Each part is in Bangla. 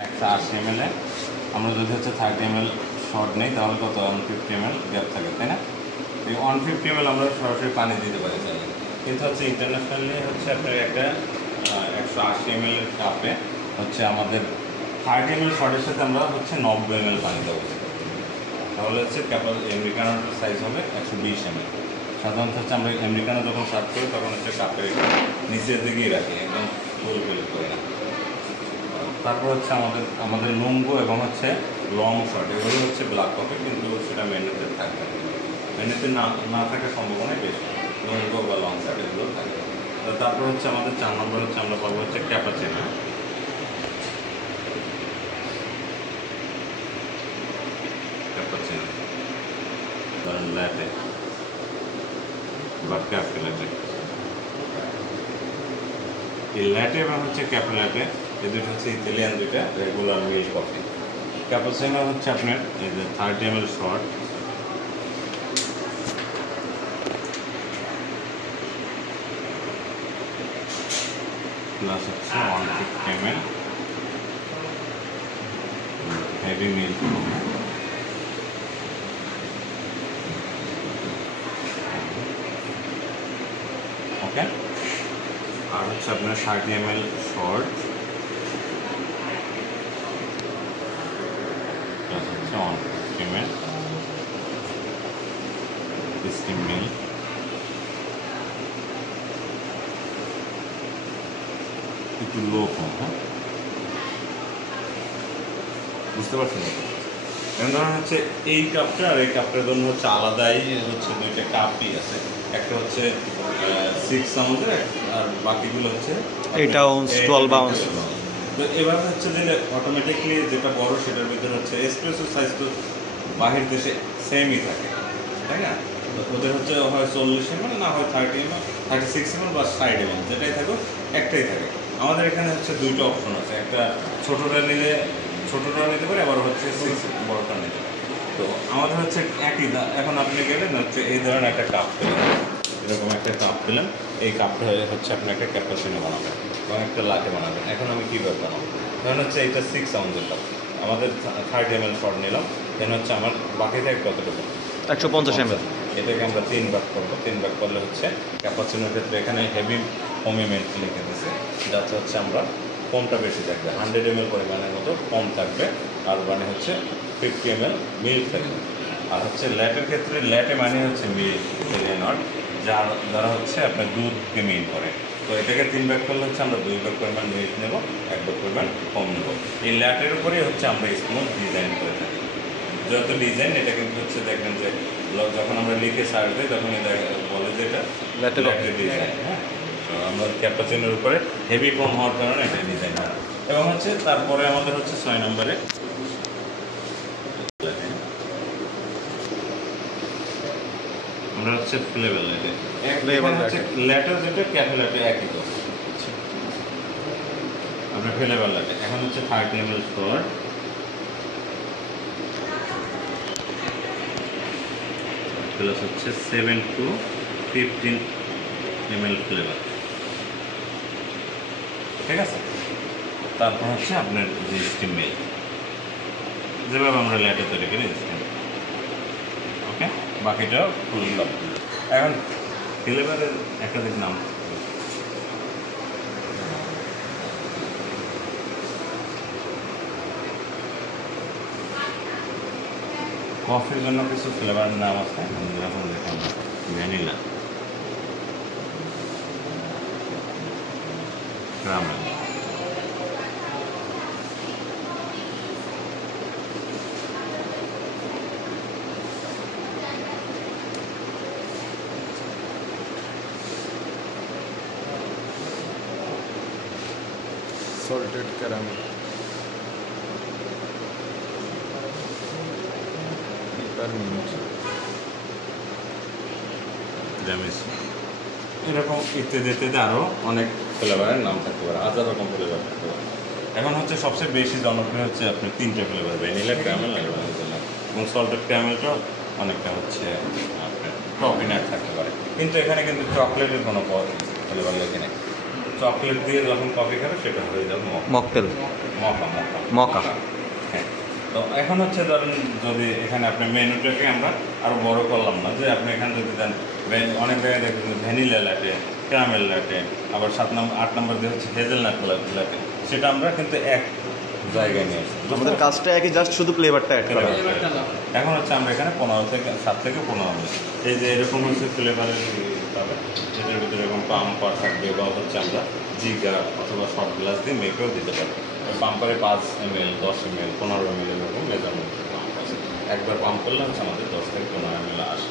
180 ml আমরা যদি হচ্ছে 30 ml শর্ট নেই তাহলে কত 150 ml গ্যাপ থাকে, তাই না? এই 150 ml আমরা সরাসরি পানি দিতে পারি চাইলে, কিন্তু হচ্ছে ইন্টারন্যাশনালি হচ্ছে আপনার একটা 180 ml এর কাপে হচ্ছে আমাদের 30 ml শর্টের সাথে আমরা হচ্ছে 90 ml পানি দেবো, তাহলে হচ্ছে আমেরিকানোর সাইজ হবে 120 ml। সাধারণত হচ্ছে আমরা আমেরিকানো যখন সার্ভ করি তখন হচ্ছে কাপের নিচের দিকেই রাখি, একদম ফুল ফিল করি না। তারপর হচ্ছে আমাদের নুঙ্গো এবং হচ্ছে লং শর্ট, এগুলো হচ্ছে ব্ল্যাক কফি, কিন্তু সেটা মেনুতে থাকবে, মেনুতে না থাকার সম্ভাবনাই বেশি। নুঙ্গো বা লং শর্ট এগুলো থাকবে। তারপর হচ্ছে আমাদের 4 নম্বর হচ্ছে আমরা পাবো হচ্ছে ক্যাপাচিনো। ক্যাপাচিনো ধরেন ল্যাটে বা ক্যাফে ল্যাটে। এই ল্যাটে এবং হচ্ছে ক্যাফে ল্যাটে এই দুটো হচ্ছে ইতালিয়ান দুইটা রেগুলার মিল্ক কফি। ক্যাপাচিনো হচ্ছে আপনার এই যে 30 ml শর্ট, প্লাস হচ্ছে 150 ml হেভি মিল্ক। ওকে, আর হচ্ছে আপনার 30 ml শর্ট, প্লাস হচ্ছে 150 ml স্টিম মিল্ক। একটু লো কম, হ্যাঁ, বুঝতে পারছেন? এমন ধরনের হচ্ছে এই কাপটা আর এই কাপটার জন্য হচ্ছে আলাদাই হচ্ছে দুইটা কাপই আছে, একটা হচ্ছে 6 আউন্সের আর বাকিগুলো হচ্ছে 8 আউন্স 12 আউন্স। তো এভাবে হচ্ছে দিলে অটোমেটিকলি যেটা বড় সেটার ভিতরে হচ্ছে এসপ্রেসো সাইজ তো বাহির দেশে সেমই থাকে, তাই না? ওদের হচ্ছে হয় 40 ml, না হয় 30 ml, 36 ml বা 60 ml, যেটাই থাকুক একটাই থাকে। আমাদের এখানে হচ্ছে দুইটা অপশন আছে, একটা ছোটোটা নিতে পারে, আবার হচ্ছে 6 বড়টা নিতে পারে। তো আমাদের হচ্ছে একই এখন আপনি গেলেন হচ্ছে এই ধরনের একটা কাপ পেলেন, এরকম একটা কাপ পেলেন, এই কাপটা হচ্ছে আপনি একটা ক্যাপাচিনো বানাবেন এবং একটা লাটে বানাবেন। এখন আমি কীভাবে বানাবো? ধরেন হচ্ছে এটা 6 আউন্সের কাপ, আমাদের 30 ml শর্ট নিলাম, দেন হচ্ছে আমার বাকি থাকে কতটুকু 150 ml। এটাকে আমরা 3 ভাগ করবো। 3 ভাগ করলে হচ্ছে ক্যাপাচিনোর ক্ষেত্রে এখানে হেভি কমিমেন্ট লিখে দিচ্ছে, যাতে হচ্ছে আমরা কমটা বেশি থাকবে, 100 ml পরিমাণের মতো কম থাকবে, আর মানে হচ্ছে 50 ml মিল্ক থাকবে। আর হচ্ছে ল্যাটের ক্ষেত্রে ল্যাটে মানে হচ্ছে মিল্ক নট, যারা হচ্ছে আপনার দুধকে মিন করে। তো এটাকে 3 ভাগ করলে হচ্ছে আমরা 2 ভাগ পরিমাণ মিল্ক নেব, 1 ভাগ পরিমাণ কম নেব। এই ল্যাটের উপরেই হচ্ছে আমরা স্মুথ ডিজাইন করে থাকি। যত ডিজাইন এটা কিন্তু হচ্ছে দেখবেন যে যখন আমরা লিখে সার্চ দিই তখন এটা বলে যে এটা ল্যাটের ডিজাইন। হ্যাঁ, তো আমরা ক্যাপাচিনোর উপরে হেভি কম হওয়ার কারণে এটা ডিজাইন হয়। এবং হচ্ছে তারপরে আমাদের হচ্ছে 6 নম্বরে আমরা হচ্ছে ফ্লেভার ল্যাটে। হচ্ছে ল্যাটের যেটা ক্যাফে ল্যাটে একই তো আমরা ফ্লেভার ল্যাটে। এখন হচ্ছে 30 ml শর্ট, প্লাস হচ্ছে 7 to 15 ml ফ্লেভার, ঠিক আছে? তারপর হচ্ছে আপনার যে স্টিম মিল্ক, যেভাবে আমরা ল্যাটে তৈরি করি স্টিম। ওকে, বাকিটাও ফুল কাপ। এখন ফ্লেভারের একাধিক নাম, কফির জন্য কিছু ফ্লেভারের নাম আছে, যেরকম দেখুন vanilla, caramel, salted caramel, peppermint, tiramisu, এরকম ইত্যাদি ইত্যাদি আরও অনেক ফ্লেভারের নাম থাকতে পারে, 1000 রকম ফ্লেভার থাকতে পারে। এখন হচ্ছে সবচেয়ে বেশি জনপ্রিয় হচ্ছে আপনার 3টে ফ্লেভার, ভ্যানিলা, ক্যারামেল আর ভ্যানিলা। এবং সল্টেড ক্যারামেলটাও অনেকটা হচ্ছে আপনার টপিনাট থাকতে পারে, কিন্তু এখানে কিন্তু চকলেটের কোনো ফ্লেভার লেখে নেই। চকলেট দিয়ে যখন কফি খাবে সেটা হয়ে যাবে মকটেল, মকা মকা। হ্যাঁ। তো এখন হচ্ছে ধরেন যদি এখানে আপনি মেনুটাকে আমরা আরও বড় করলাম না, যে আপনি এখানে যদি দেন অনেক জায়গায় দেখবেন ভ্যানিলা ল্যাটে, ক্যারামেল ল্যাটে, আবার 8 নম্বর দিয়ে হচ্ছে হেজেলনাট ল্যাটে, সেটা আমরা কিন্তু এক জায়গায় নিয়ে আসছি। আমাদের কাজটা একই, জাস্ট শুধু ফ্লেভারটা অ্যাড করা। এখন হচ্ছে আমরা এখানে 7 থেকে 15 মিনিট এই যে এরকম হচ্ছে ফ্লেভারের পাবে, যেটার ভিতরে এরকম পাম্পার থাকবে, বা হচ্ছে আমরা জিগা অথবা শর্ট গ্লাস দিয়ে মেপেও দিতে পারি। পাম্পারে 5 ml, 10 ml, 15 ml এরকম মেজারমেন্ট পাম্প আছে। একবার পাম্প করলে হচ্ছে আমাদের 10 থেকে 15 ml আসে।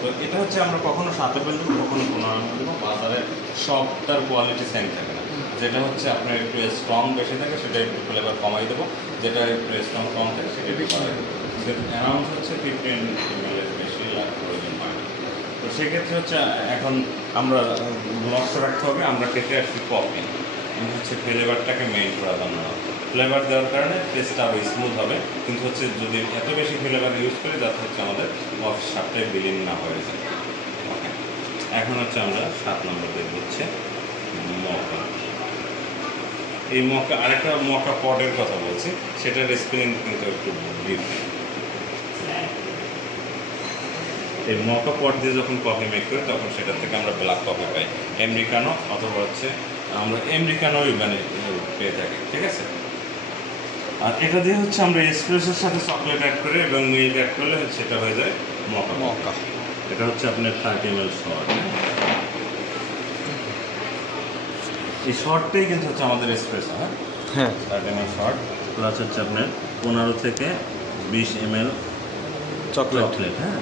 তো এটা হচ্ছে আমরা কখনো 7 ml দেবো, কখনো 15 ml দেবো। বাজারে সবটার কোয়ালিটি সেম থাকে না। যেটা হচ্ছে আপনার একটু স্ট্রং বেশি থাকে সেটা একটু ফ্লেভার কমাই দেবো, যেটা একটু স্ট্রং কম থাকে সেটা একটু বাড়াই দেবো। অ্যারাউন্ড হচ্ছে 15 ml এর বেশি প্রয়োজন হয় না। তো সেক্ষেত্রে হচ্ছে এখন আমরা লক্ষ্য রাখতে হবে, আমরা খেতে আসছি কফি, কিন্তু হচ্ছে ফ্লেভারটাকে মেইন করার জন্য। ফ্লেভার দেওয়ার কারণে টেস্টটা আরও স্মুথ হবে, কিন্তু হচ্ছে যদি এত বেশি ফ্লেভার ইউজ করি যাতে হচ্ছে আমাদের কফির স্বাদটাই বিলীন না হয়ে যায়। ওকে, এখন হচ্ছে আমরা 7 নম্বর দেখব হচ্ছে মকা। এই মকা, আরেকটা মকা পটের কথা বলছি, সেটার স্পেলিং কিন্তু একটু ডিফারেন্ট। এই মকা পট দিয়ে যখন কফি মেক করি তখন সেটার থেকে আমরা ব্ল্যাক কফি পাই, আমেরিকানো, অথবা হচ্ছে আমরা আমেরিকানোই মানে পেয়ে থাকি, ঠিক আছে। আর এটা দিয়ে হচ্ছে আমরা এসপ্রেসোর সাথে চকলেট অ্যাড করি এবং মিল্ক অ্যাড করলে হচ্ছে এটা হয়ে যায় মকা। মকা এটা হচ্ছে আপনার 30 ml শর্ট। এই শর্টটাই কিন্তু হচ্ছে আমাদের এসপ্রেসো। হ্যাঁ, 30 ml শর্ট প্লাস হচ্ছে আপনার 15 থেকে 20 ml চকলেট। হ্যাঁ,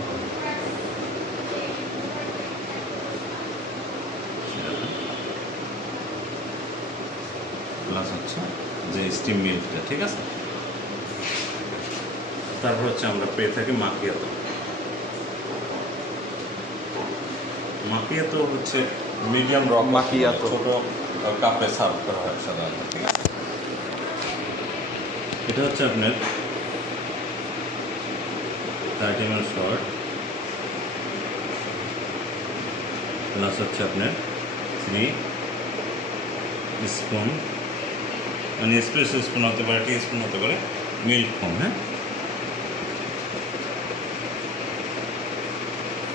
প্লাস হচ্ছে যে স্টিম মিল্কটা, ঠিক আছে। তারপর হচ্ছে আমরা পেয়ে থাকি মাকিয়াতো। মাকিয়াতো হচ্ছে মিডিয়াম রক মাকিয়াতো। ছোট কাপে সার্ভ করা হয় সাধারণত, ঠিক আছে। এটা হচ্ছে আপনার 30 ml শর্ট প্লাস হচ্ছে আপনার 3 স্পুন, মানে এসপ্রেসো স্পুন হতে পারে, টি স্পুন হতে পারে মিল্ক ফোম। হ্যাঁ,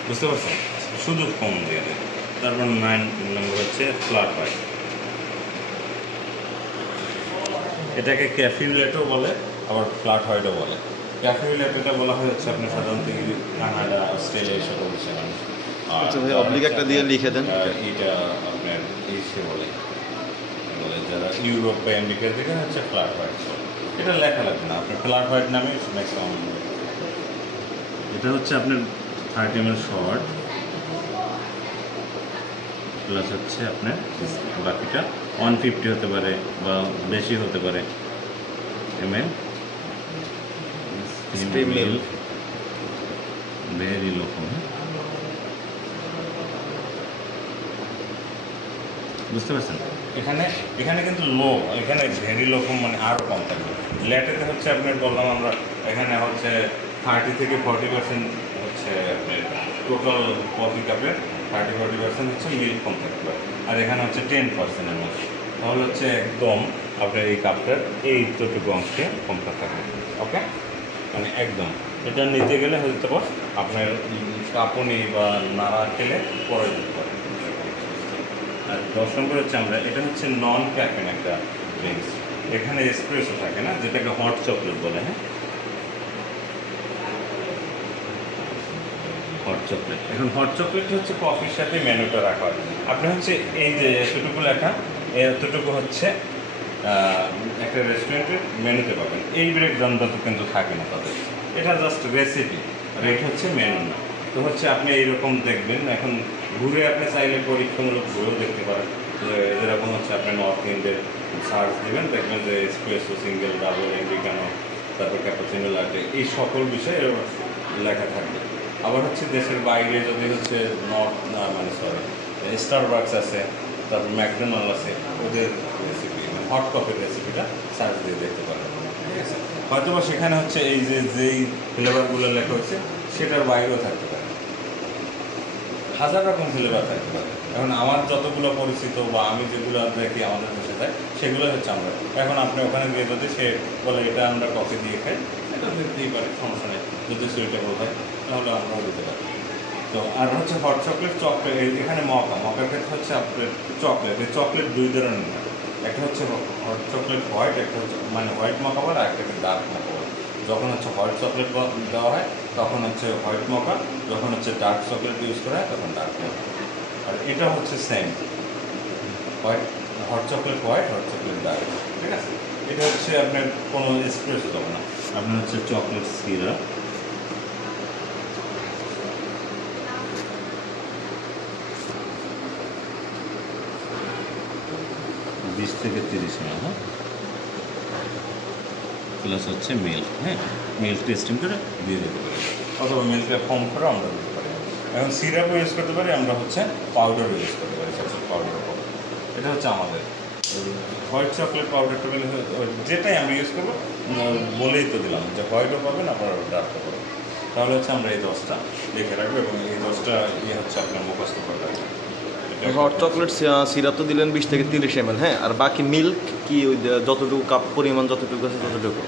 বুঝতে পারছেন, শুধু ফোম দিয়ে দেয়। তারপর 9 নম্বর হচ্ছে ফ্ল্যাট হোয়াইট। এটাকে ক্যাফি ল্যাটেও বলে, আবার ফ্ল্যাট হোয়াইটও বলে। ক্যাফি ল্যাট এটা বলা হয় হচ্ছে আপনার সাধারণত কানাডা, অস্ট্রেলিয়া এই সকল দেশে মানুষ। আচ্ছা ভাই, অবলিক একটা দিয়ে লিখে দেন। এটা আপনার এসে বলে যারা ইউরোপ বা আমেরিকার দিকে হচ্ছে ফ্ল্যাট হোয়াইট। এটা লেখা লাগবে না, আপনার ফ্ল্যাট হোয়াইট নামে ম্যাক্সিমাম। এটা হচ্ছে আপনার 30 ml শর্ট প্লাস হচ্ছে আপনার বাকিটা 150 হতে পারে বা বেশি হতে পারে ml Steam milk. Very low. বুঝতে পারছেন, এখানে কিন্তু লো, এখানে ভেরি লো মানে আরও কম থাকবে। ল্যাটেতে হচ্ছে আপনার বললাম আমরা এখানে হচ্ছে 30 থেকে 40% হচ্ছে আপনার টোটাল কফি কাপের 30-40% হচ্ছে মিল্ক কম থাকতে পারে, আর এখানে হচ্ছে 10% এর মতো। তাহলে হচ্ছে একদম আপনার এই কাপটার এইটুকু অংশে কমটা থাকবে। ওকে, মানে একদম এটা নিতে গেলে হয়তো আপনার কাঁপুনি বা নাড়া খেলে পরে দিতে পারে। আর 10 নম্বর হচ্ছে আমরা, এটা হচ্ছে নন ক্যাফেন একটা ড্রিঙ্কস, এখানে এসপ্রেসো থাকে না, যেটাকে হট চকলেট বলে। হ্যাঁ, হট চকলেট। এখন হট চকলেট হচ্ছে কফির সাথে মেনুটা রাখা হয়। আপনি হচ্ছে এই যে এতটুকু লেখা, এতটুকু হচ্ছে একটা রেস্টুরেন্টের মেনুতে পাবেন। এই ব্রেকডাউনটা তো কিন্তু থাকে না তাদের, এটা জাস্ট রেসিপি, আর এটা হচ্ছে মেনু না। তো হচ্ছে আপনি এইরকম দেখবেন, এখন ঘুরে আপনি চাইলে পরীক্ষামূলক ঘুরেও দেখতে পারেন। যে যেরকম হচ্ছে আপনি নর্থ ইন্ডিয়ার সার্চ দেবেন, দেখবেন যে এসপ্রেসো, সিঙ্গেল, ডাবল, আমেরিকানো, তারপর ক্যাপাচিনো লাটে, এই সকল বিষয়ে লেখা থাকবে। আবার হচ্ছে দেশের বাইরে যদি হচ্ছে স্টারবাকস আছে, তারপর ম্যাকডোনাল্ড আছে, ওদের রেসিপি মানে হট কফির রেসিপিটা সার্চ দিয়ে দেখতে পারেন, ঠিক আছে। হয়তো বা সেখানে হচ্ছে এই যেই ফ্লেভারগুলো লেখা হয়েছে সেটার বাইরেও থাকতে পারে। হাজার রকম ফ্লেভার থাকতে পারে। এখন আমার যতগুলো পরিচিত বা আমি যেগুলো দেখি আমাদের দেশে দেয় সেগুলো হচ্ছে আমরা। এখন আপনি ওখানে গিয়ে যদি সে বলে এটা আমরা কফি দিয়ে খাই, এটা দিতেই পারে, সমস্যা নেই। যদি সুইটেবল হয় তাহলে আমরাও দিতে পারি। তো আর হচ্ছে হট চকলেট, এখানে মকার ক্ষেত্রে হচ্ছে আপনার চকলেট, এই চকলেট দুই ধরনের হয়। একটা হচ্ছে হট চকলেট হোয়াইট, একটা হচ্ছে মানে হোয়াইট মকা বলে, আর একটা ডার্ক মকা বলে। যখন হচ্ছে হোয়াইট চকলেট দেওয়া হয় তখন হচ্ছে হোয়াইট মকা, যখন হচ্ছে ডার্ক চকলেট ইউজ করা হয় তখন ডার্ক মকা। আর এটা হচ্ছে same, white hot chocolate white, hot chocolate dark, ঠিক আছে। এটা হচ্ছে আপনার কোনো এক্সপ্রেস হবে না, আপনার হচ্ছে চকলেট সিরাপ, 20 থেকে 30 ml, হ্যাঁ, প্লাস হচ্ছে মিল্ক, হ্যাঁ, মিল্ক টেস্টিং করে দিয়ে দিতে পারি, অথবা মিল্কটা কম করে আমরা দিতে পারি। এখন সিরাপও ইউজ করতে পারি, আমরা হচ্ছে পাউডারও ইউজ করতে পারি, চকলেট পাউডার। এটা হচ্ছে আমাদের হোয়াইট চকলেট পাউডারটা যেটাই আমরা ইউজ করবো বলেই তো দিলাম যে হোয়াইটও পাবেন, আপনার ডার্কও পাবেন। তাহলে হচ্ছে আমরা এই 10টা লিখে রাখবো এবং এই 10টা হচ্ছে আপনার মুখস্থ করে রাখবেন। হট চকলেট সিরাপ তো দিলেন 20 থেকে 30 ml, হ্যাঁ, আর বাকি মিল্ক কি ওই যতটুকু কাপ পরিমাণ যতটুকু আছে ততটুকু?